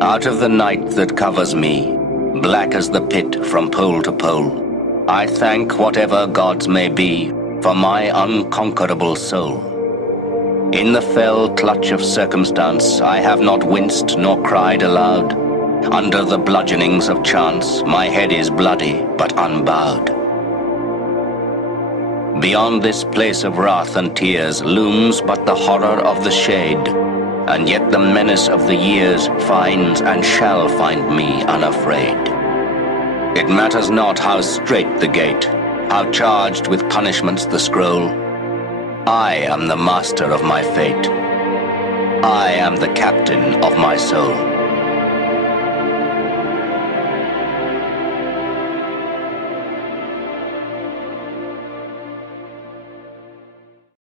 Out of the night that covers me, black as the pit from pole to pole, I thank whatever gods may be for my unconquerable soul. In the fell clutch of circumstance, I have not winced nor cried aloud. Under the bludgeonings of chance, my head is bloody but unbowed. Beyond this place of wrath and tears looms but the horror of the shade, and yet the menace of the years finds and shall find me unafraid. It matters not how strait the gate, how charged with punishments the scroll. I am the master of my fate. I am the captain of my soul.